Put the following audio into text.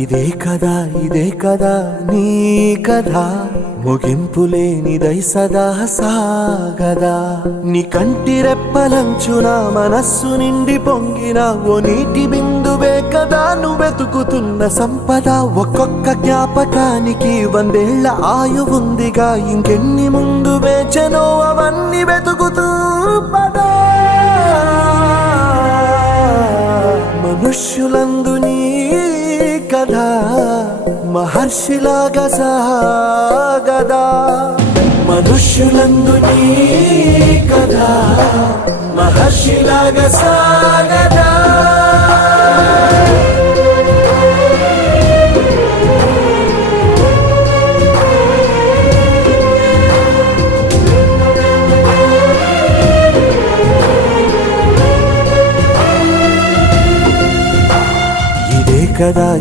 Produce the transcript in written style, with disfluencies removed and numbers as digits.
ఇదే కదా నీ కథ ముగింపులేనిదై సదా సాగదా నీ కంటి రెప్పలంచున మనస్సు నిండి పొంగిన ఓ నీటి బిందువే కదా నువ్వెతుకుతున్న సంపద ఒక్కొక్క జ్ఞాపకానికి 100 ఏళ్ల ఆయువుందిగా ఇంకెన్ని ముందు వేచనో అవన్నీ వెతుకుతూ పదా మనుష్యులందు నీ కథ మహర్షిలాగా సాగదా మనుష్యులందు నీ కథ మహర్షిలాగా సాగదా